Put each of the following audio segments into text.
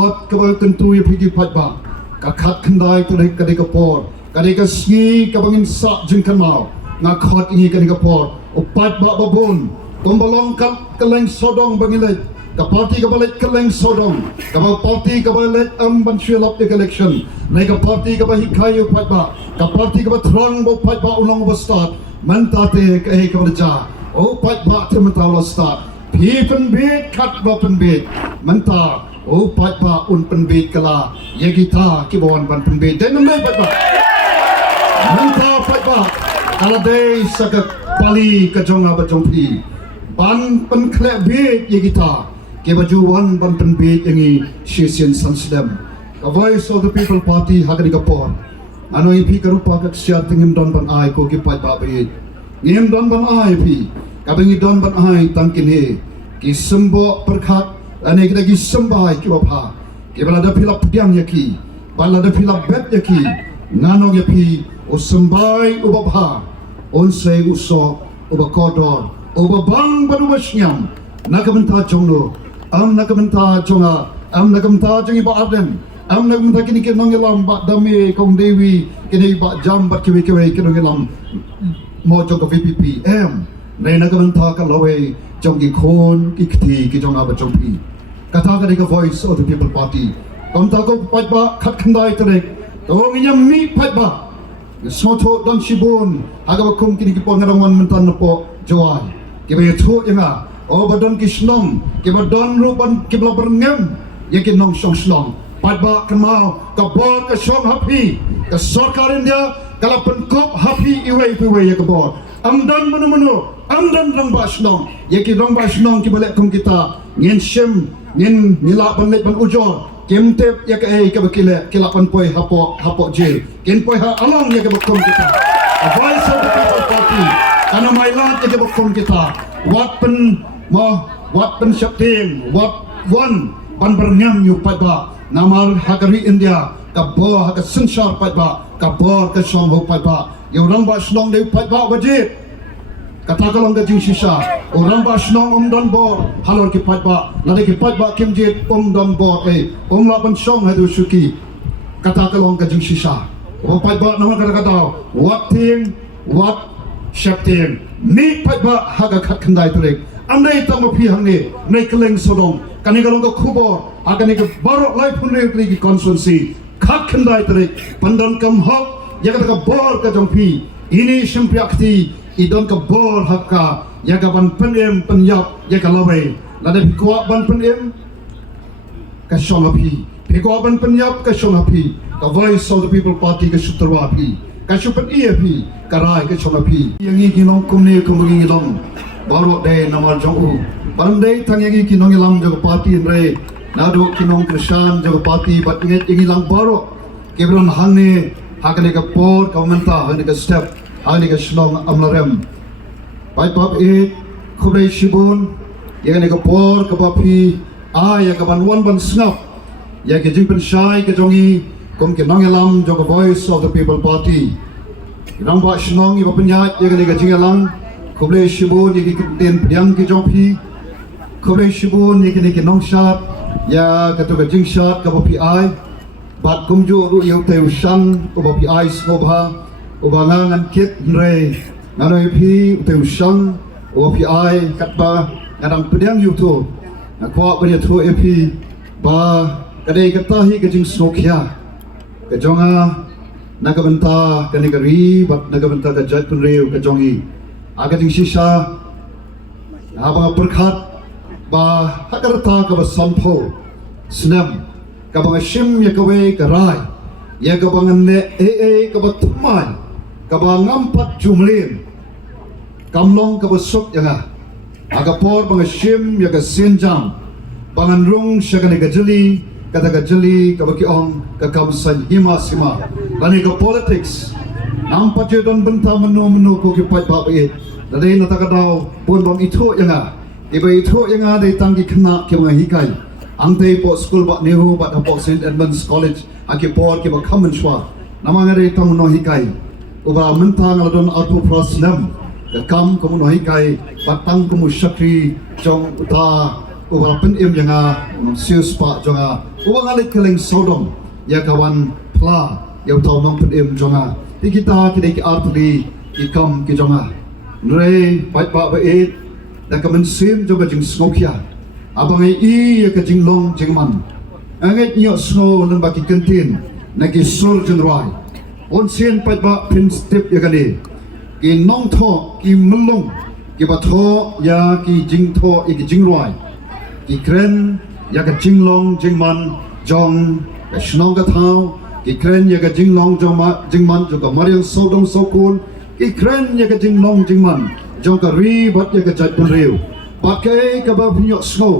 khot ka ba tentu ya phiki phat ba ka khat khandai tu ka de ka por ka de ka sni ka bangin sa jing kan mau nga khot ingi ka de ka por o pat ba babon tombolong ka leng sodong bangilai ka party ka balik ka leng sodong ka ba party ka balik ban shil up the election nei ka party ka ba hikai u phat ba ka party ka ba thrang bo phat ba unong ba start man ta te ka he ka ba ja o phat ba te man ta lo start phi Pynbiej khat ba Pynbiej man ta o phat ba un Pynbiej kala ye kita ki bon ban Pynbiej den nei phat ba man ta phat ba kala dei sakat Pali ka Jong ba Jong phi ban Pynkhlieh Biej ye kita ke baju wan ban Pynbiej yangi Shisien Snem ka voice of the people party hagani ka por ano ipi karupa ka siya tingin don ban ai ko ki phat ba Biej ngim don ban ai pi ka bengi don ban ai tangkin he ki sembo perkhat ane kita ki sembai ki bapa ki bala da philap diam yaki bala da philap bet yaki nano yapi o sembai u bapa on sei uso u bakodor o babang badu masyam nakamenta jonglo nakamenta jonga nakamenta jongi ba arden nakamenta kini ke nong elam ba dami kong dewi kini ba jam ba kiwi kiwi kini elam mo jong ka VPP nei nakamenta ka lawe jongi khon ki khti ki jonga ba jongpi kata ka de voice of the people party kom ta ko pat ba khat khandai trek to ngiam mi pat ba soto don shibon aga ba kum kini ki po ngarawan mentan po joai ki ba thu yanga o badon ki snom ki ba don ruban ki bla berngem ye ki nong song slong pat ba kemau ka bor ka shong happy ka sarkar India kala penkop happy iwe iwe ye ka bor amdan menu amdan rang ba shnong ye ki rang ba shnong ki balek kum kita ngin shem ngin nila ban let ban ujor kem tep ye ka ka bakile kila pan poi hapo jail ken poi ha along ye ka kum kita a voice of the people party kana mai lat ye ka kum kita wat pen shapting wat one ban berngam yu pat ba namar hagari India ka bo ha ka sunshar pat ba ka bor ka shong ho pat ba yu rang ba shnong de pat ba wajib kata kalong ka jing shisha orang ba shnong don bor halor ki pat ba lade ki pat ba kim jit don bor la ban shong hadu shuki kata kalong ka jing shisha o pat ba nama kata what thing what shapting ni pat ba haga khat khandai trek amnai tam phi hangne nei keleng sodong kani kalong ka khubor agani ka baro lai phunre ki constituency khat khandai trek pandan kam hok ya ka bor ka jong phi ini shimpiakti idon ka bor hakka ya ka ban penem penyap ya ka lawe la de ko ban penem ka shong api ko ban penyap ka shong api ka voice of the people party ka sutarwa api ka supan api ka rai ka shong api yangi kinong kumne kumgi long baro de namar jongu bandai thang yangi kinong lam jog party re nado kinong krishan jog party bat nget yangi lang baro kebron hangne hakane ka por ka menta hangne ka step Ani ka shlong Amlarem pai pap khubai shibun ye ka por ka papi ya ka ban wan ban snap ye ka jing pen shai ka jongi kom ke nong elam jong voice of the people party rang ba shnong i ba pnya ye ka jing elam khubai shibun ye ka ten priang ki jong phi khubai shibun ye ka nong shat ya ka to ka jing shat ka papi ai bat kum ju ru yu te ushan ko papi ai snobha ubangan kit re nganoi phi te usang o phi ai katba ngadang pediang yu tu nakwa banya tu epi ba kadai kata hi kajing snokhya ka jonga nakabenta kanigari bat nakabenta ka jatun reu ka jongi aga jing shisha abang perkhat ba hakarta ka ba sampho Snem ka bang shim yakawe ka rai ya ka bang ne ka ba thumai kabangam pat jumlin kamlong kabusok yanga agapor bang shim yaga sinjam bangan rung shagani gajali kata gajali kabaki ong kakamsan hima sima bani ka politics nampat jodon benta menu ko ki pat babe dai natakadaw pun bang itu yanga iba itu yanga dai tanggi kena ki mga hikai angte po school ba nehu ba po St Edmunds College aki por ki ba common shwa namanga dai tang no hikai uba mentang ladon auto Snem kam komu no hikai batang komu shakri jong uta ubah penim yang sius pak jonga ubah ngalik keleng sodom ya kawan pla ya tahu nong penim jonga di kita ki artli ikam ki jonga nre baik pak baik dah kamen sim jonga jing smokia abang i ya ke jing long jing man anget nyok snow nang baki kentin nagi sur jeng rai on sien baik pak pin step ya kali ki nong tho ki melong ki ba tho ya ki jing tho ki jing rai ki kren ya ka jing long jing man jong ka shnong ka thao ki kren ya ka jing long jong ma jing man jo ka mariang so dong so kun ki kren ya ka jing long jing man jong ka ri bat ya ka jat pun riu pakai ka ba pnyok snow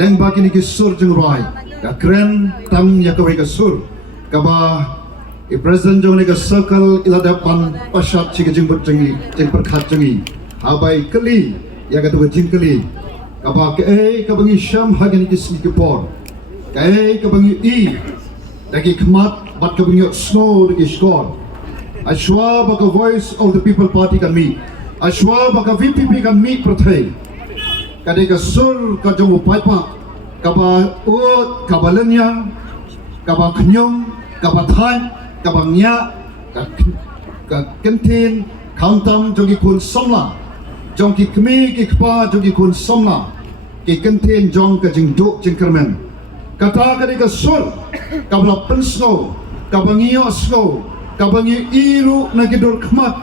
leng ba ki ni ki sur jing rai ka kren tam ya ka wei ka sur ka ba i president jong ni ka circle ila depan pasat chi ka jing but jengi jing perkhat jengi habai kali ya ka tu jing kali kaba ke kabangi syam hagani kisni kepor ke kabangi i lagi kemat bat kabangi snow lagi skor ashwa baka voice of the people party kan mi ashwa baka VPP kan mi prothai kade ka sur ka jong upai pa kaba ut kaba lenyang kaba khnyong kaba thai kaba nya ka kentin kauntam jogi kun somla jong ki kmi ki kpa jogi kun somna ki kentin jong ka jing duk jing kermen kata ka ka sur ka bla pensno ka bangio sno ka bangi iru na ki dur khmat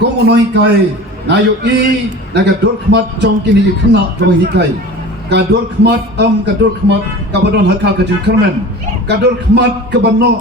ko onoi kai na yo i na ka dur khmat jong ki ni khna jong hi kai ka dur khmat ka dur khmat ka badon hakha ka jing kermen ka dur khmat ka banno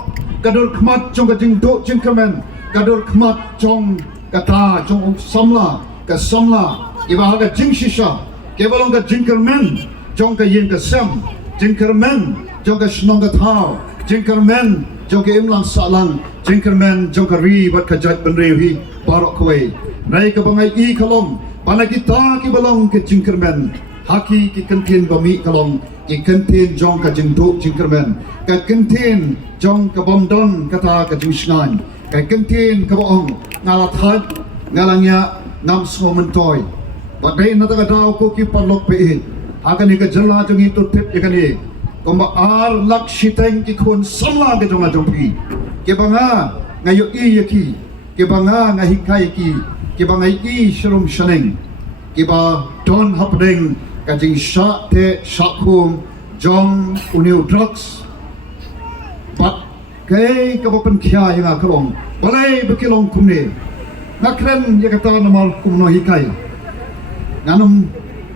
ka dur khmat jong ka jing duk jing kermen ka dur khmat jong kata jong somla ka somla iba ka jing shisha kebalong ka jingkermen jong ka yin ka sam jingkermen jong ka shnong ka thao jingkermen jong ka imlang salang jingkermen jong ka ri bat ka jat ban rehi barok kwe nai ka bangai i kalong pana kita ki balong ka jingkermen haki ki kentin bami kalong ki kentin jong ka jingdo jingkermen ka kentin jong ka bomdon kata ka jingsngan ka kentin ka boong ngalathat ngalangnya nam smo mentoy badai na taga daw ko ki palok pe akan ni ka jala jong itu tip ikani komba ar lak shiteng ki khon samla ke jong jong pi ke banga ngayo i yaki ke banga ngahikai ki banga i shrum shaneng ke ba don hapdeng ka jing sha te shakum jong uniu drugs bat ke ka ba Pynkhlieh yang akrong balai bekilong kumne nakren ya kata namal kumno hikai nganum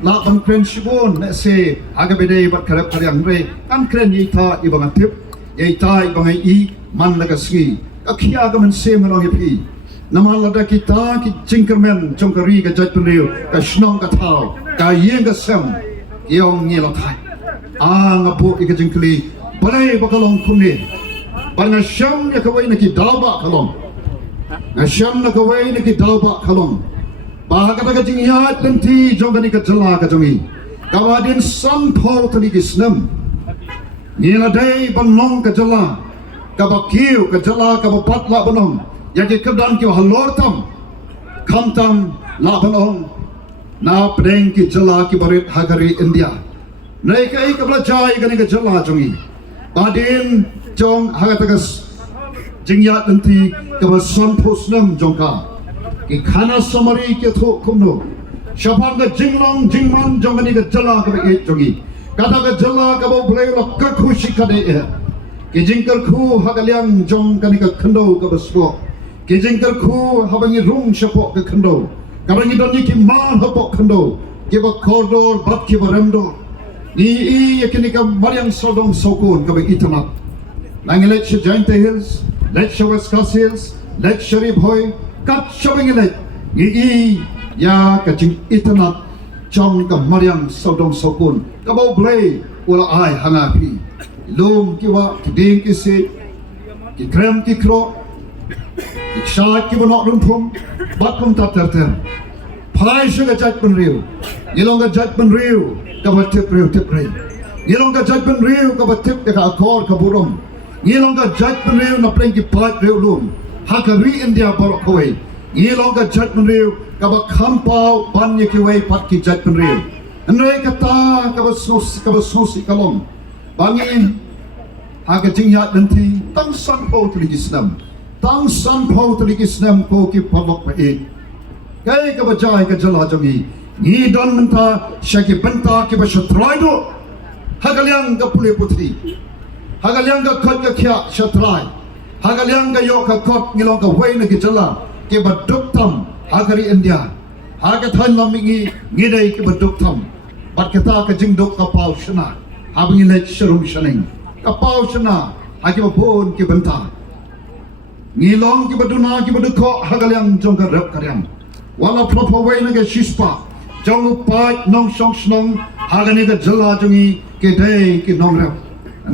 la ban kren shibon na se aga bede bat kharap kharyang re kan kren yita ibang tip yita ibang I man laga sgi akhia ga man se manong hi namal lada kita ki jingkermen jongkari ga jat penriu ka shnong ka thao ka yeng ga sam yong ni lo thai ngapu ik jingkli balai bakalong kumne banga sham ya kawai na ki dalba kalong Nasyam na kawai na ki dalba kalong Bahaga ka jing yat lenti jong ka ni ka jala ka jongi Kawadin san po tali ki Snem Nila day banong ka jala Kabakiw ka jala kabapat la banong Yaki kabdan ki halor tam Kamtam la banong Na pedeng ki jala ki barit hagari India Nai ka ikabla jay ka ni ka jala jongi Badin jong hagatagas jingyat nanti kaba sanpo Snem jongka ki khana samari ke tho kumno shapang ka jinglong jingman jongani ka jala ka e jongi kata ka jala ka bo play lo ka khushi ka de ki jingkar khu hagaliang jong kani ka khando ka baspo ki jingkar khu habangi rung shapo ka khando kabangi doni ki man hapo khando ki ba kordor bat ki barendo ni I yakini ka mariang sodong sokon ka ba itama nangilet shi giant hills let show us hills let sharif hoy kat showing it I ya ka jing itama chong ka mariang sodong sokon ka ba blay wala ai hanga pi lum ki wa ki ding ki se ki krem ki kro ki sha ki ba nok rum thum bat kum tat ter ter phai shu ga jat ban riu nilong ga jat ban riu ka ba tip riu nilong ga jat ban riu ka ba tip ka akor ka burom nilong ga jat ban riu na preng ki pat riu lum hakari India barok koi nilong ga jat ban riu ka ba khampau ban ye ki wei pat ki jat ban riu Andai kata kabasnosi kalong bangi haga jingyat nanti tang san pau teligi Snem tang san pau teligi Snem ko ki pavok paik kai kabajai ka jala jongi ni don menta syaki benta ki bashatrai do hagaliang ka pule putri hagaliang ka khot ka khya shatrai hagaliang ka yok ka khot ngilong ka wei na ki jala ki baduk tam hagari India haga than lamingi ngidai ki baduk tham bat kata ka jingdok ka pau shana habingi lek sharum shaning ka pau shana hagi bon ki benta ngilong ki baduna ki badukho hagaliang jong ka rap karyang wala proper way na ka shispa jong pa nong song snong hagani ka jala jongi ke dai ki nong rap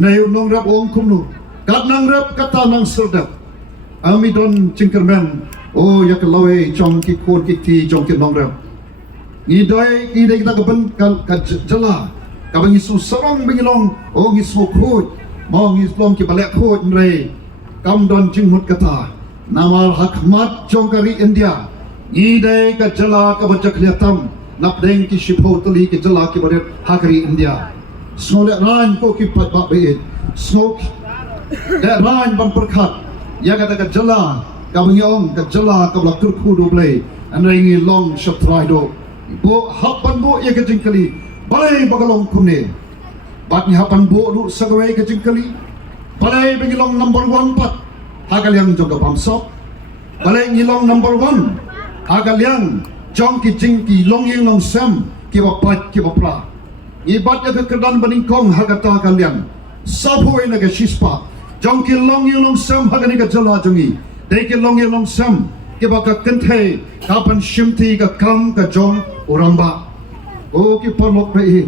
nayu nong rap ong kumnu kat nong rap kata nong serdap ami don cingkerman oh ya kelawe jong ki kon ki ti jong ki nong rap ni dai kita ka ban ka jala ka bangi su sarong bingilong oh ngi su khut mo ngi slong ki balek khut nre kam don jinghut kata namal hakmat jong kari India ni dai ka jala ka bajak liatam nap deng ki shipo tali ki jala ki baret hakari India snole ran ko ki pat ba be snok da ran ban perkhat ya kata ka jala ka bangiong ka jala ka blak tur khu do ble an ngi long shatrai do bo hapan bo ya ke jingkali balai bagalong kumne bat ni hapan bo lu sagawai ke jingkali balai bangilong number 1 pat hagaliang jong ka bamsop balai ngilong number 1 hagaliang jong ki jingki long yeng long Snem ki ba pat ki ba pra ni bat ya ke kedan baningkong hagata kalian sapoi na ke shispa jong ki long yeng long Snem hagani ka jala jongi dei ki long yeng long Snem ki ba ka kenthe kapan shimti ka kam ka jong uramba o ki porlok pe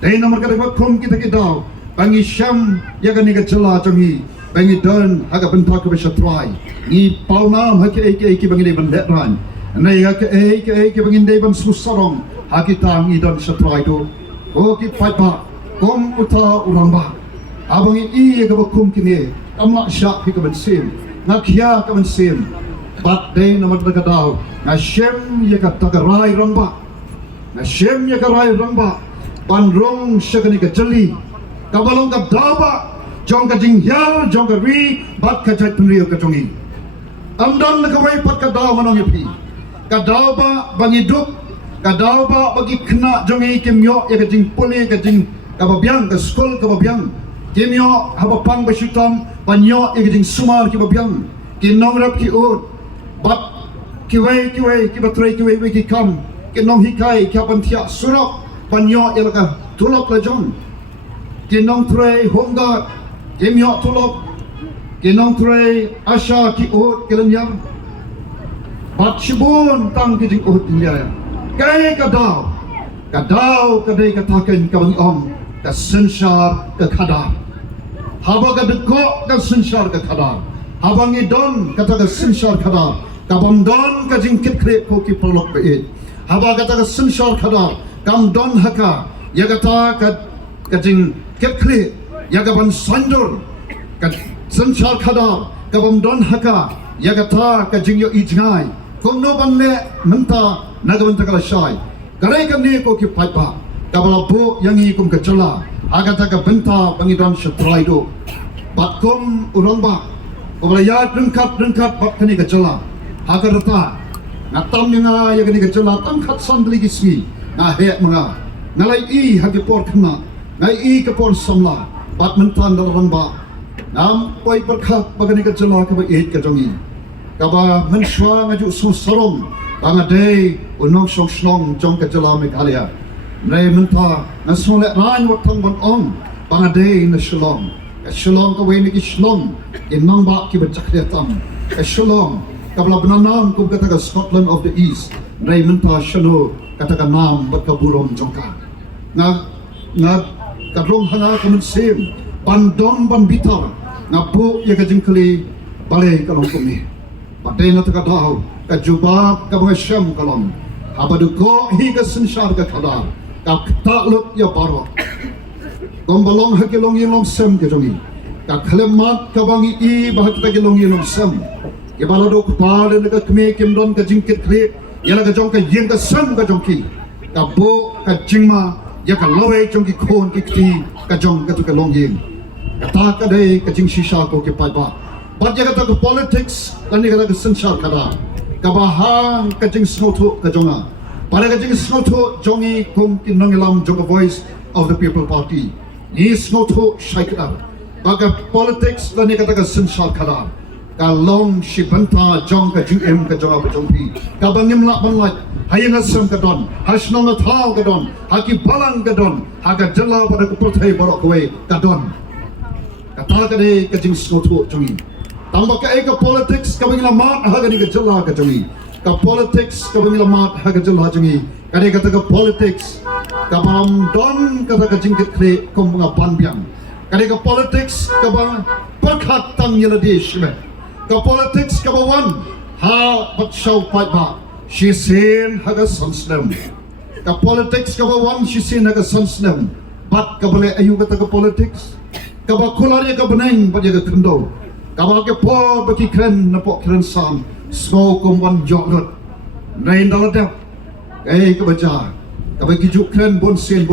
dei namar ka ba khom ki taki daw bangi sham ya gani ka jala jongi bangi don haga benta ka beshatrai ni paunam ha ki bangi dei ban let ran nei ha ki bangi dei ban susarong ha ki ta ngi don shatrai do o ki pai pa kom uta uramba abangi I ka ba khom ki ne amla sha ki ka ban sim na khia ka ban sim bat dei namar ka daw na shem ya ka tagarai ramba na shem ya ka rai ramba pan rong shagani ka jali kabalong ka daba jong ka jingyal jong ka ri bat ka jat penrio ka jongi amdan na kawai pat ka daw manong yapi ka daw ba bangi duk ka daw ba bagi kena jongi kimyo ya ka jing puli ka jing ka babyang ka skol ka babyang kimyo haba pang bashitam panyo ya ka jing sumar ki babyang ki nongrap ki ut bat kiwai ki batrai kiwai ki kam ki nong hikai ki apan thia surok panyo ya ka tulok la jong ki nong trai honga ki myo tulok ki nong trai asha ki ut ki lenyam bat shibun tang ki jing ut nya kai ka daw ka dei ka taken ka bang om ka sensar ka khada haba ka dekko ka sensar ka khada habangi don kata ka sensar khada kabam don ka jingkit kre ko ki polok be haba kata ka sensar khada kam don haka ya kata ka jing ket kre ya ka ban sandur ka sensar khada kabam don haka ya kata ka jing yo ijngai kom no ban le menta nagaban ta kala shai karai ka ne ko ki paipa kabala bo yangi kum ka chala aga ta ka benta bangi dan shatrai do batkom urangba Obra ya rengkat bak kani ka jala hagarata ngatam nga ya kani ka jala tam khat sandli gismi na he mga ngalai I hagi por khna ngai I ka por samla bat mentan dal ramba nam poi perkhat bagani ka jala ka ba et ka jongi ka ba menshwa ngaju su sarom banga dei unong shong shnong jong ka jala Meghalaya nei menta na sole ran wat thang ban ong banga dei na shalom Shalom ka wei ni shalom in nang ba ki bachakya tam shalom kabla bananam kum kata ka Scotland of the East Raymond ta shano kata ka nam bat ka burom jongka nga kadrong hanga kumun sim bandon ban bitar nga bu ya ka jingkali balai kalong kumi patay na ta ka daw ka jubab ka mga syam kalong habadu ko hi ka sensar ka kada ka taklot ya baro Gombalong hakilong yelong Snem ke jongi ka khalemat ka bangi I bahat ka gilong yelong Snem ke balado kupal na ka kme kimdon ka jingkit kre yala ka jong ka yeng ka Snem ka jongki bo ka jingma ya ka lawe jong ki khon ki ti ka jong ka tu ka long yin ka ta ka dei ka jing shisha ko ki pai ba but ya ka ta politics tani ka ta sanchar kada ka ba hang ka jing snotho ka jonga para ka jing snotho jongi kong ki nongilam jong voice of the people party ni snotho shaikada baga politics tani ka ta sanchar kada ka long shibanta jong ka jing em ka jonga ba jong pi ka bangim la bang lai hayang asam kadon hasnong na thao kadon haki balang kadon haga jala pada kuperthai borok kwe kadon kata kade kajing snotho jongi tamba ka eka politics ka bangila mat haga ni ka jala ka jongi ka politics ka bangila mat haga jala jongi kade kata ka politics ka bam don kata ka jing kre kom nga panbiang kade ka politics ka bang perkhat tang yeladi shme ka politics ka bawan ha bat shau pai ba Shisien haga Snem. Ka politics ka bawan Shisien haga Snem. Bat ka bale ayu kata ka politics. Ka ba kulari ka beneng ba jaga kendo. Ka ba ke po ba ki kren na po kren sang. Smo kom wan jograt. Nain daladap. Eh ka baca. Ka ba ki juk kren bon sen.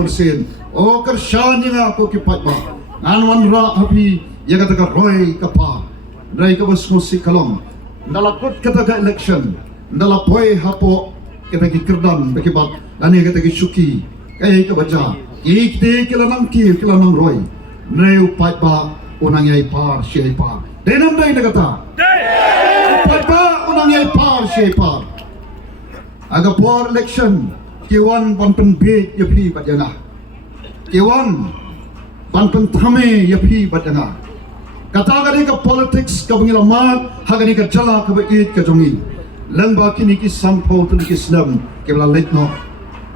O kershan nga ko ki pat ba. Ngan wan ra hapi ya kata ka roy ka pa. Rai ka ba smo si kalong. Dalakot kata ka election. Dalam poi hapo kita ki kerdan bagi bat lani kita ki syuki kai ka baca ikte kila nang roy neu pai ba unang yai par shei par denam dai na kata pai ba unang yai par shei par aga por election kiwan ban Pynbiej ya phi bat jana kiwan ban thame ya phi bat jana kata ka politics ka bangila mat hagani ka jala ka ba it ka jongi Lengba kini ki sampau tu ki Snem ke bala letno.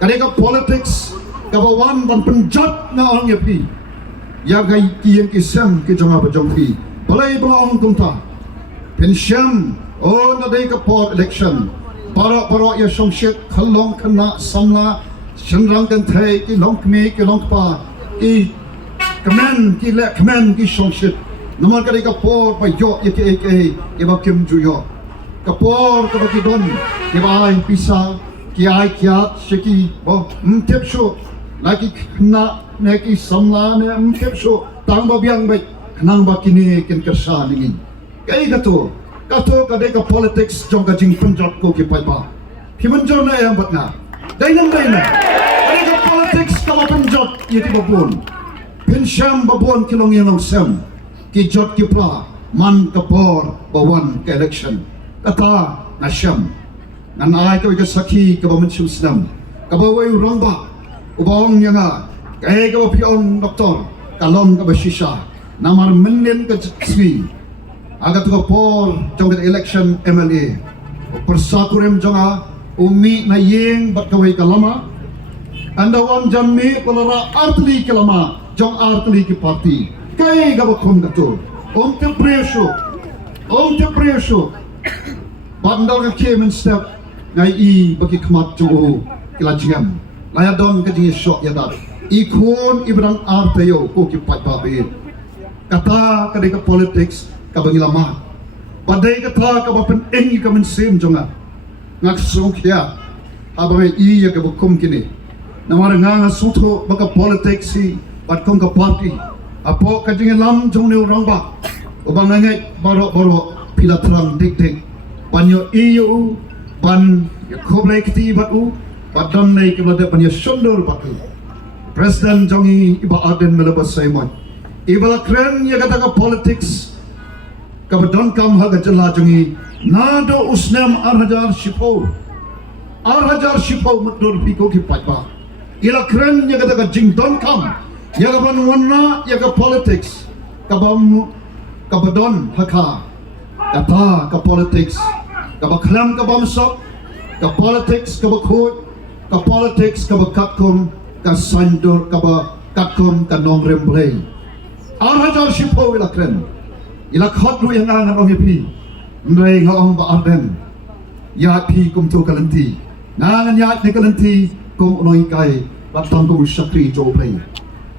Kadeka politics kabawan dan penjat na orang yapi. Ya gai ki yang ki Snem ki jonga ba jongpi. Balai bala ong kumta. Pensyam oh na dei ka port election. Para ya songshit khalong kana samla shenrang kan thai ki long kme ki long pa ki kamen ki le kamen ki songshit. Namar kadeka port ba yo ye ke ba kim ju yo. Kapor ka baki don ke bai pisa ki ai kya shiki bo mtep sho laki na ne ki samla ne mtep sho tang ba biang bai nang ba kini ken kersa ningi kai gato ka de ka politics jong ka jing punjab ko ki pai ba phiman jon na yang batna dai na ka politics ka ba punjab yeti babon pensham babon kilong yang sam ki jot ki pra man kapor bawan ka election kata nasyam nan ai ka ka sakhi ka ba menchu Snem ka ba wai rongba ubong yanga kai ka ba pion doktor kalong ka ba shisha namar menen ka swi aga to por jong ka election MLA persakurem jonga umi na yeng bat ka wai kalama anda wan jammi kolara artli kalama jong artli ki party kai ka ba khom ka to om te presho Bandar ka kemen step ngai I bagi kmat jo kila jingam laya don ka jingi shot ya da I khon ibrang artayo ko ki pat ba be kata ka de ka politics ka bangi lama padai ka tha ka ba pen eng ka men sem jonga ngak so kya aba I ya ka bukum kini namar nga sutho baka politics si pat kong ka party apo ka jingi lam jong ne urang ba ubang ngai baro pila terang dik Panyo iyo pan khoblai kiti batu padam nei ke bade panyo shondur batu President Jongi iba aden melabas saimon ibala kren ya kata ka politics ka badon kam ha gajala Jongi nado usnem 8,000 shipo mudur piko ki patba ila kren ya kata ka jingdon kam ya ka ban wanna ya ka politics ka badon haka kata ka politics ka klam ka bamsok ka politics ka khot ka politics ka katkom ka sandor ka katkom ka nomrem blay arajar shipo ila kren ila khot lu yang ang ong pi ndrei ngong ba arden ya pi kum tu kalanti nang ya ne kalanti kum noi kai batang kum shakri jo play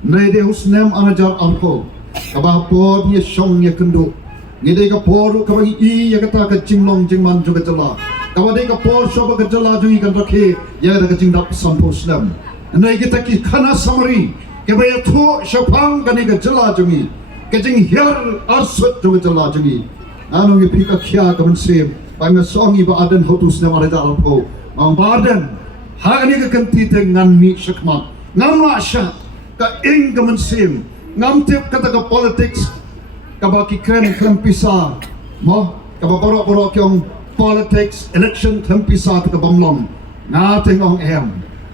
ndrei de Snem arajar arko ka ba po ni shong ya kendo Ngide ka poru ka bagi I ya kata ka jinglong jingman juga jala kawade ka por shoba ka jala jungi kan rakhe ya da ka jingdap sampo Snem nai kita ki khana samari ke baya thu shapang kani ka jala jungi ke jing hiar arsut jungi jala jungi anu ki phika khia ka mensem pai ma songi ba adan hotu Snem ala da alpo ang badan hagani ka kanti te ngan mi shakmat ngam la sha ka ing ka mensem ngam tip kata ka politics ka ba ki kren pisa mo ka ba poro kyong politics election pisa ka bamlong na tengong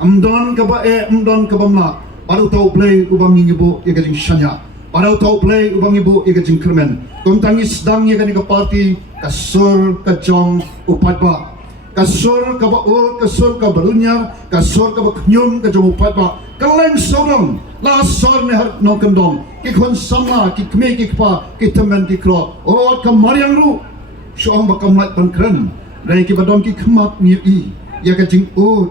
amdon ka ba amdon ka bamla baru tau play ubang ibu ya gajing shanya baru tau play ubang ibu ya gajing kermen kung tangis dang ya gani ka party kasur ka Jong upat ba kasur ka ba kasur ka barunya kasur ka ba knyum ka Jong upat ba kaleng sodong la sor ne har no kendong ki kon sama ki kme ki pa ki temen ki kro o ka mariang ru shong ba kam lat pan kren dai ki badon ki khmat ni i ya ka jing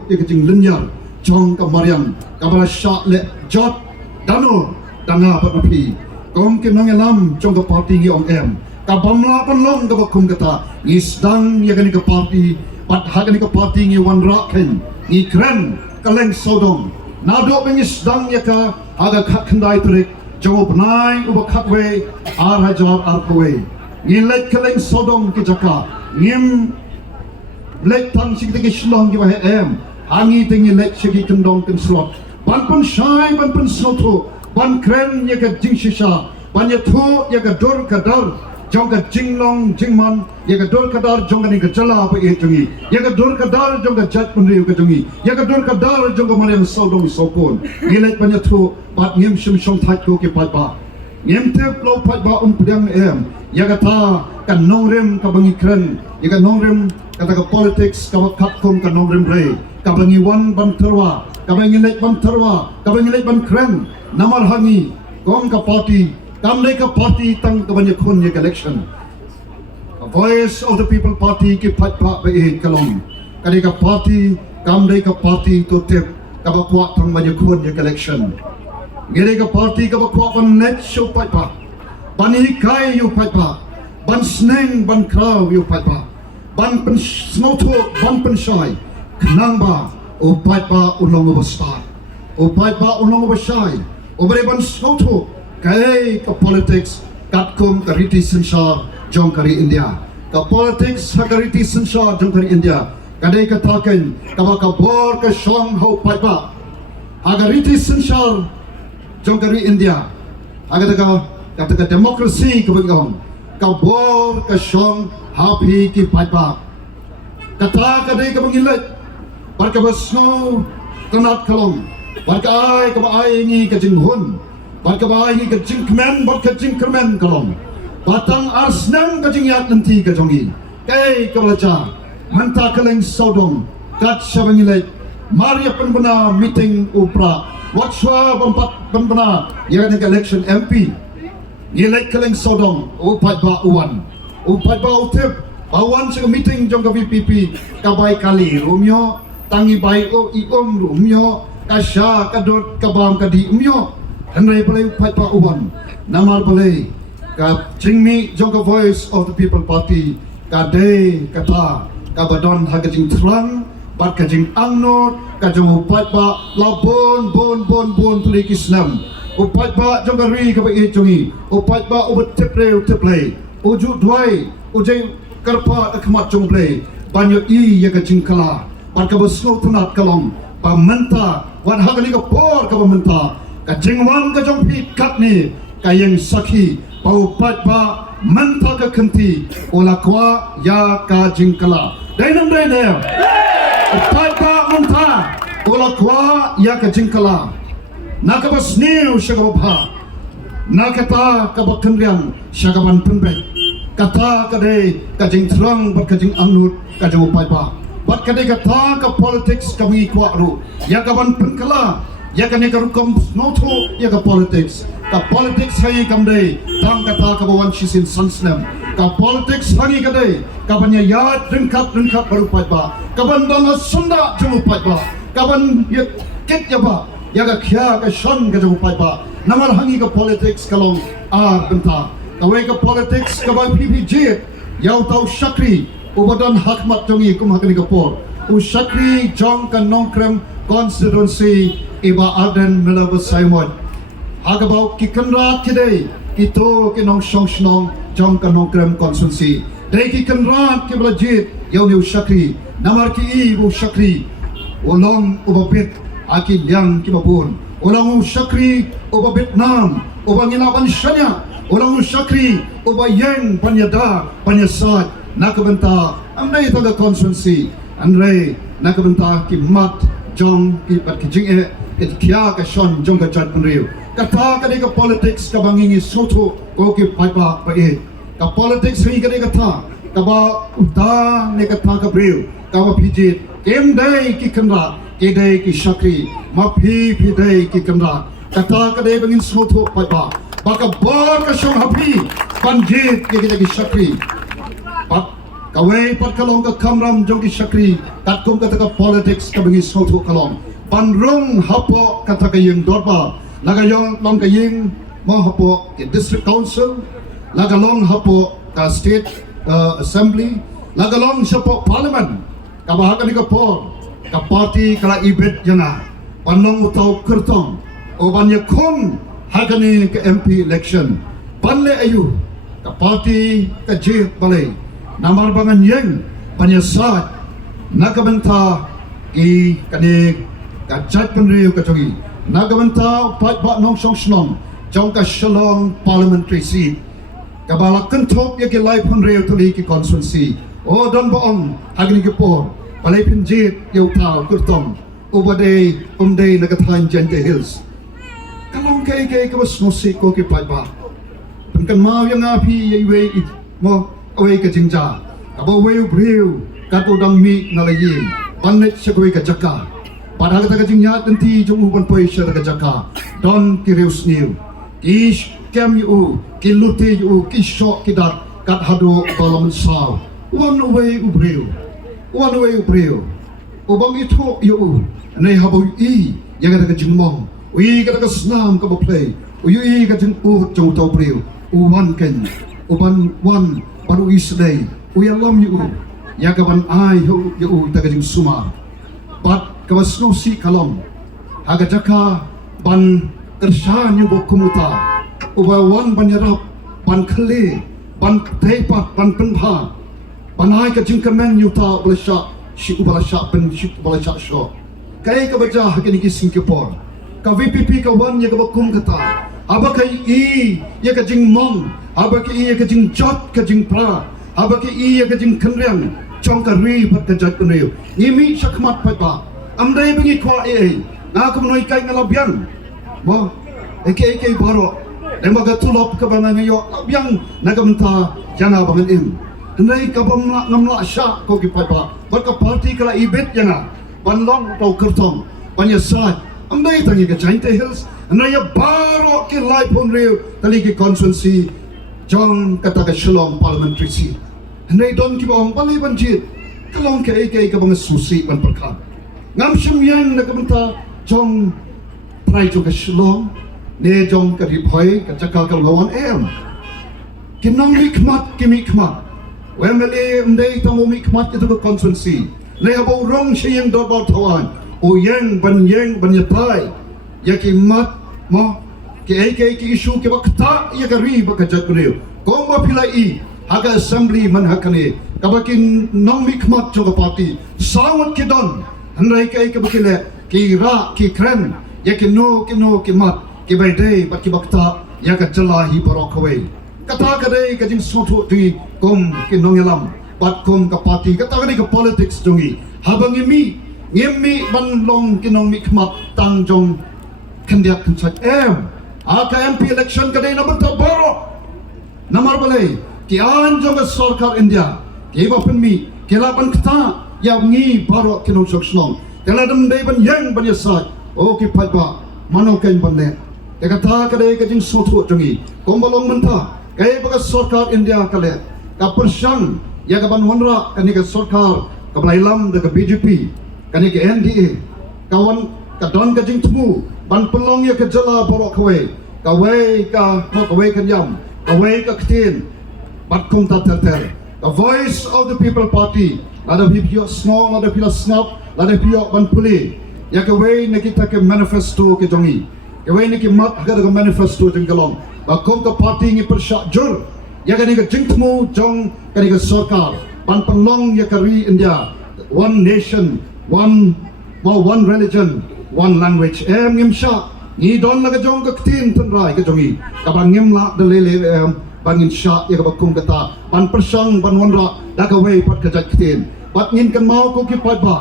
ya ka jing linyar Jong ka mariang ka bala sha le jot dano danga pa pi kom ki nong elam Jong ka party ngi ong ka bamla pan long ka ba kum kata isdang ya ka ni ka party pat ha ka ni ka party ngi wan raken ni kren kaleng sodong Nado bengis dang yaka aga khat khandai trik Jong upnai uba khatwe ar hajar ar kowe ngilek keleng sodong ki jaka ngim lek tang sik te shlong ki wa hangi te ngilek sigi kendong ken slot ban pun shai ban pun soto ban kren yaka jingshisha ban yathu yaka dor kadar Jong ka jinglong jingman yaka dor kadar Jong ka ni ka jala pa jungi yaka dor kadar Jong ka jat pun riu ka jungi yaka dor kadar Jong ka mariang sodong sopon ngilek ban yathu pat ngim shim shong thak ko ki pat ba ngim te plo pat ba pudang yaka ta ka nongrem ka bangi kren yaka nongrem kata ka politics ka khatkom ka nongrem re ka bangi wan ban terwa ka bangi lek ban terwa ka bangi lek ban kren namar hangi kong ka party Kamne ka party tang kabanya khun ye election. A voice of the people party ki phat pa be kalong. Kani ka party kamne ka party to tip ka ba kwa tang banya khun ye election. Ngere ka party ka ba kwa ban net show phat pa. Ban hi kai yu phat pa. Ban Snem ban kraw yu phat pa. Ban pen snowto ban pen shai. Knang ba o phat pa ulong ba start. O phat pa ulong ba shai. O bare ban snowto Kay ka politics katkum kariti sensar Jong kari India ka politics hakariti sensar Jong kari India kadai ka taken ka ka bor ka shong ho paipa hakariti sensar Jong kari India agada ka democracy ka bigong ka bor ka shong happy ki paipa kata kadai ka bangilat barka basno kanat kalong barka ai ka ai ngi ka jinghun Barka bayi ke jingkmen, barka jingkmen kalong. Batang Snem ke jingyat nanti ke jongi. Kay kebelajar, manta keleng sodong. Kat syabangilai, Maria penbena meeting upra. Watswa bempat penbena, ya kan election MP. Ngilai keleng sodong, upat ba uwan. Upat ba utip, awan sing meeting jong ke VPP. Kabai kali, rumyo, tangi bai o iom rumyo. Kasya kadot kabam kadi umyo. Henry Pali Phat Pa Uwan Namar Pali ka jingmi Jong ka voice of the people party ka de kata ka badon hagajing thrang bat ka jing angnot ka Jong Phat Pa la bon Pali ki Snem Phat Pa Jong ka ri ka ba i jongi Phat Pa ubet teple uju dwai ujai karpa akmat Jong play banyo i ya ka jing kala bat ka basno tunat kalong pa menta wan hagani ka por ka ba menta Kajingwan ka Jong pi kat ni kayeng sakhi pau pat ba manta ka kenti ola kwa ya ka jingkala dainam dainem pat ba manta ola kwa ya ka jingkala nakabas niu shagabha nakata ka bakhenriang shagaban Pynbiej kata kade ka jingthrang bat ka jing angnut ka Jong pat ba bat kade kata ka politics ka mi kwa ru ya ka ban Pynkhlieh ya kan ya karukom noto ya ka politics hai kamde tang kata ka bawan Shisien Snem ka politics hangi kade ka banya ya dengkat baru pat ba ka ban dana sunda Jong pat ba ka ban ya ket ya ba ya ka khya ka shon ka Jong pat ba namar hangi ka politics kalong benta ka we ka politics ka ba PPJ yaw tau shakri ubadan hakmat jongi kum hakani kapor usakri Jong kan nongkrem constituency iba aden melaba Simon hagabau kikanra kidai kito kinong song Jong kan nongkrem constituency dai kikanra kiblajit yauni usakri namar ki i usakri ulong ubabit aki liang kibabun ulang usakri ubabit nam ubang inaban syanya ulang usakri ubayeng panyada panyasat nakabenta andai taga constituency andai nakabenta ki mat Jong ki pat ki jinge it kya ka shon Jong ka chat penriu kata ka ka politics ka bangingi soto ko ki paipa pa e ka politics ri ka kata ka ba uta ne kata ka briu ka ba pijit kem dai ki kanra ke dai ki shakri ma phi dai ki kanra kata ka dai bangin soto paipa baka bar ka shon hapi panjit ke ki shakri pat kawai pat kalong ka kamram Jong ki shakri kat kum kata ka politics ka bangi soto kalong panrung hapo kata ka yung dorpa laga yung long ka yung mo hapo ke district council laga long hapo ka state assembly laga long hapo parliament ka bahakan ka por ka party kala ibet yana panong utaw kertong o banya kon hakani ka MP election panle ayu ka party ka je balay namar bangan yang panyasat nakabenta ki kani ka chat penriu ka chogi nakabenta pat ba nong song snong Jong ka shalong parliamentary seat ka balak kentok ya ki lai penriu tuli ki constituency o don baong hagni ki por palay pinjit yaw tao kurtong ubade nagathan jente hills kalong kay ka mas nosi ko ki pat ba pengkan mau yang api yai mo away ka jingja abo way briu kato dang mi nalayin panet siya ka jaka padahal ka jingya tanti jong uban poy siya ka jaka don kirius niu ish kem yu kilute yu kishok kidat kat hado balam saw one way briu ubang ito yu nay habo i yang ka jingmong ui ka snam ka play ui ka jing jong to briu uwan ken uban one baru isday uyalam yu ya kaban ai yu tagajing suma bat kabasno si kalom haga jaka ban tershan yu bokumuta ubawan banyarap Pynkhlieh ban teipat ban penha ban ai ka jingkamen yu ta belasha shi ubalasha pen shi ubalasha sho kai ka baja hakini ki Singapore ka VPP ka wan ya ka bokum kata abakai i ya ka jingmong abaki iya ka jing jot ka jing pra abaki iya ka jing kanriang chong ka ri pat ka jat kunriu imi sakmat pat ba amdai bangi kwa na ko noi kai ngalabyang mo eke baro lemba ga tulop ka banga ngayo labyang nagamta jana bangan im ndai ka bamla ngamla sha ko ki pat ba ka party kala ibet jana banlong to kertong panyasat amdai tangi ka Jainte Hills ndai baro ki lai ponriu tali ki constituency Jong kata ka shalom parliamentary seat ndai don ki bang balai banjit kalong ka ka bang susi ban perkan ngam syamyang na kabenta Jong try jo ka shalom ne Jong ka ribhoy ka chakal ka lawan kinong mikmat kimikmat wemele ndai tamo mikmat ito ka constituency le abo rong siyang dorbar tawan o yang ban yatai yakimat mo ki issue ki bakta ya gari bakajat beliau komba pilai haga assembly man hakane kabakin nong mikmat jo party sawat ki don handai ka bakile ki ra ki kren ya ki no ki mat ki baidai bat ki bakta ya ka jalahi barokawai kata ka dei ka jing soto di kom ki nong yalam bat kom ka party kata ka dei ka politics jongi habang ngemi ban long ki nong mikmat tang jong kandiat kanchat aka MP election kadai na bertabaro namar balai ki anjong ka sarkar India Kiba Pynbiej kila ban kta ya ngi baro kinong sokslong kila dam dei ban yang ban yasat o ki phatba manoken ban le kata kadai ka jing soto jongi kombalong menta kai baga sarkar India kale ka persang ya ka ban wanra kani ka sarkar ka balailam da ka BJP kani ka NDA kawan ka don ka jing tumu ban pelong ya ka jala borok kawai ka kawai kan yam kawai ka ktin bat kum ta ter the voice of the people party ada pihak small ada pihak snap ada pihak Pynkhlieh ya ke way na kita ke manifesto ke jongi ke way ni ke mat aga ke manifesto jengkalong bakom ke party ni persyak jur ya ke ni ke jengtemu jong ke ni ke sarkar pan penlong ya ke ri India one nation one religion one language ngim syak ni don la ke jong ke tin tan rai ke jongi ka bang ngim la de le bangin syak ya ke bakum kata pan persang pan wanra da ke way pat ke jat tin pat ngin kan mau ko ki pat ba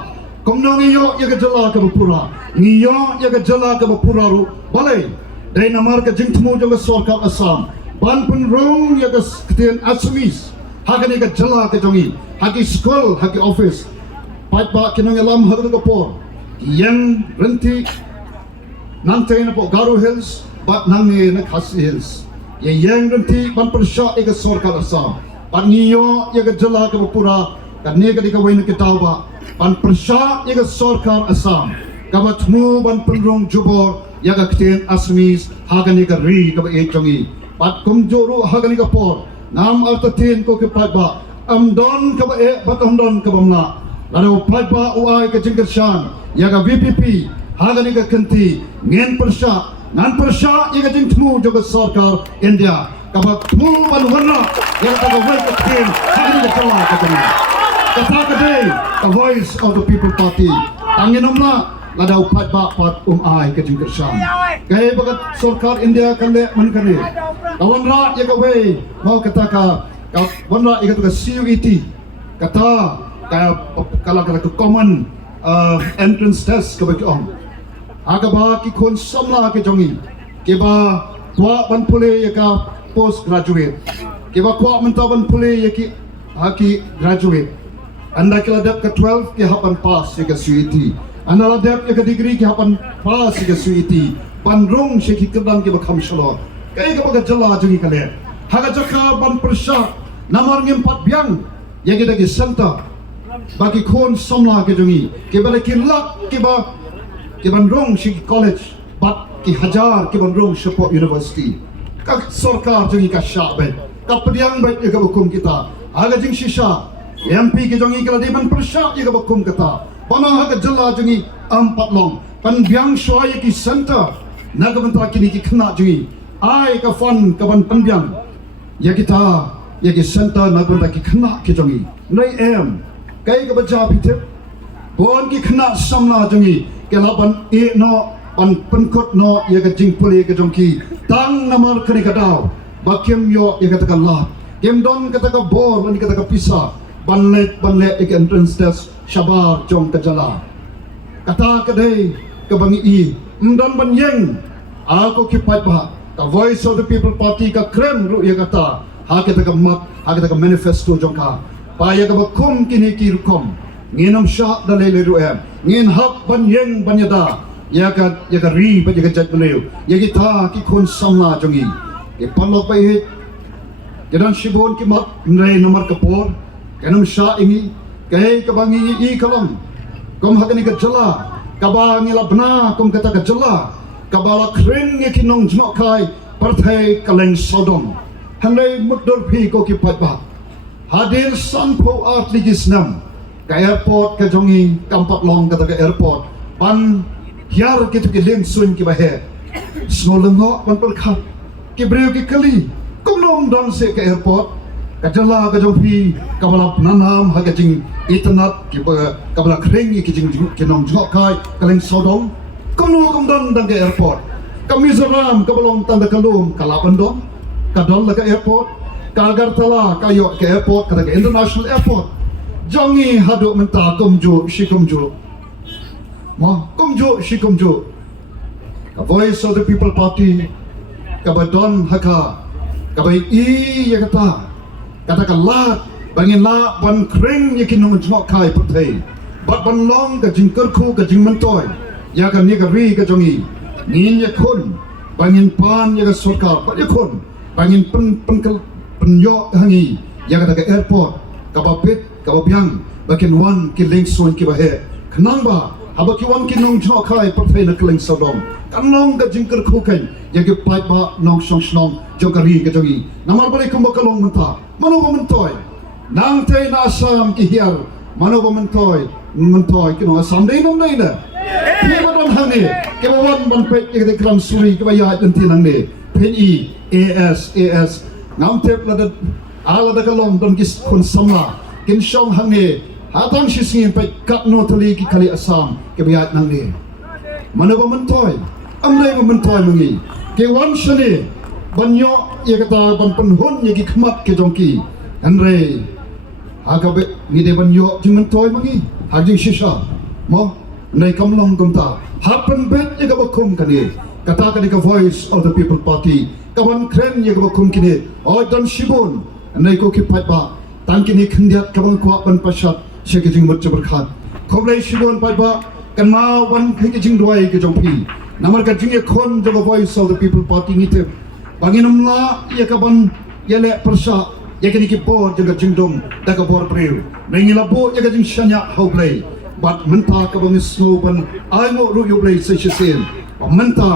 kong nong iyo ya ke jala ke bapura ngiyo ya ke jala ke bapura ru balai dai namar ke jingtemu jong ke sarkar Assam ban pun rong ya ke tin Assamese hagani ke jala ke jongi hagi school hagi office pat ba kinong alam hagani ke por yang renti nantai na po Garo Hills bat nangi na Khasi Hills ye yang renti ban persya ke sarkar Assam pat ngiyo ya ke jala ke bapura kan ne ke dikawai na ke tauba ban persya ya ke sarkar Assam kabat mu ban penrong jubor ya ke kten Assamese hagani ke ri ke e jongi pat kumjuru hagani ke por nam artatin ko ke pat ba amdon ke e bat amdon ke bamna lalu pat ba uai ke jingkershan ya ke VPP hagani ke kenti ngen persya nan persya ya ke jingtemu jo ke sarkar India kabat mu ban warna ya ke wai ke kten hagani ke jala ke jongi kata kedai the voice of the people party angin umla ladau pat ba pat ai ke jingkershan gaya bagat sarkar India kan le man kan le kawan ra ya ke wei mau kata ka kawan ra ya ke CUET kata kalau ke common entrance test ke bagi ong aga ba ki kon samla ke jongi ke ba tua Pynkhlieh ya ka post graduate ke ba kwa menta Pynkhlieh ya ki haki graduate anda kila dap ke 12 ke hapan pass ya ke CUET anda la dap ya ke degree ke hapan pass ya ke CUET bandrong syeki kedang ke bakam shalot kai ke baga jala jongi kale haga jaka ban persya namar ngimpat biang ya ke dagi center bagi kon samla ke jongi ke bala ki lak ke ba ke bandrong syeki college bat ki hajar ke bandrong support university ka sarkar jongi ka syabe ka pediang baik ya ke hukum kita aga jing shisha MP ke jongi kala di ban persya ya ke hukum kita bana haga jala jongi ampat long pan biang shoy ki center naga bentra kini ki kena jongi ai ka fun ka ban panbiang ya kita ya ki center naga bentra ki kena ke jongi nai em kai ka baca pitep bon ki kena samla jongi ke laban e no pan penkot no ya ka jingpuli ke jongki tang namar kani ka daw bakem yo ya ka taka lat kem don ka taka bor ban ka taka pisa banlet ek entrance test shabar jong ka jala kata ka dei ka bangi i mdon ban yeng ako kipat ba the voice of the people party ka krem ru ya kata ha ka taka mat ha ka taka manifesto jong ka pa ya ka bakum kini ki rukom nginam sha dalele ru em ngin hak ban yeng ban yada ya ka ri ba ya ka jat beliau ya kita ki kon samla jongi ke palok bai hit kedan shibon ki mat nrai nomor kapor kanam sha ingi kai ka bangi i kalam kom hakani ka jala ka bangi labna kom kata ka jala ka bala kring ki nong jno kai parthai kaleng sodom hanai mudor phi ko ki patba hadir sanpo art ligi Snem ka airport ka jongi kampat long kata ka airport pan hiar kitu ki leng sun ki bahe snolongo pan perkhat ki breu ki kali kumnom dang se ka airport ka jala ka jompi ka bala nanam ha ka jing internet ki ka bala kring ki jing ki nong jok kai ka leng sodom kumnom dang ka airport ka Mizoram ka balong tanda kalum ka lapandon ka dol ka airport ka Agartala ka yo ka airport ka international airport jongi hadu menta kumju shikumju ma kumju shikumju ka voice of the people party ka badon haka ka bai i ya kata ka lat bangin la ban kring yakin nong jok kai pathai bat ban long ka jingkar khu ka jingmantoy ya ka ni ka ri ka jongi nin ya khun bangin pan ya ka sarkar pa ya khun bangin pen yo hangi ya ka airport ka bapit ka babyang bakin wan ki link sun ki bahe khnang ba habaki wan ki nong jok kai pathai na kling sodom kanong ka jingkar khu kai ya ki pai ba nong song snong jokari ka jongi namar bari kumba kalong menta mano mentoy nang tay na Assam ki hiar mano ba mentoy kino Assam dei nom dei na ke ba don hang ni ke ba wan ban pe ke de kram suri ke ba ya den ti nang ni as ngam tep la da ala da kalom don kis khun samla kin shong hang ni hatang Shisien pe kap no thali ki khali Assam ke ba ya nang ni mano ba mentoy amlai ba mentoy mangi ke wan shani banyo ye kata ban penhun ye ki khmat ke jongki anre agabe ngide banyo jing mentoy mangi hajing shisha mo nei kamlong kumta happen bet ye ka bakum kani kata kani ka voice of the people party kawan kren ye ka bakum kini oi don shibun nei ko ki patba tangkini khndiat kabang kwa ban pashat shekijing mut berkhat khoblai shibun patba kan ma wan khijing doi ke jongpi namar ka jing ye khon the voice of the people party ngite banginum la ye ka ban ye le persha ye kini ki por jaga jingdom da ka por priu nei la bo ye ka jing shanya hoblai but menta ka bang snow ban ai mo ru yu blai se Shisien menta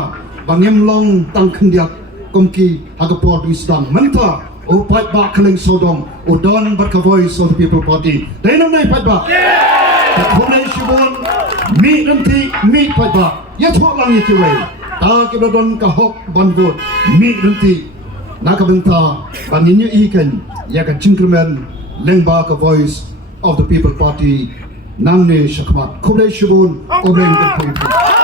bangem long tang khndiak komki ha ka por bis dang menta o pat ba kling sodom o don but ka voice of the people party dei nam nei pat ba ta khonai shibon mi nanti mi pat ba ye thok lang ye ki wei ta ke don ka hok ban vote mi nanti naka benta bangin ye ikan ya ka jingkremen lengba ka voice of the people party nang ne shakmat khulai shibun o leng ka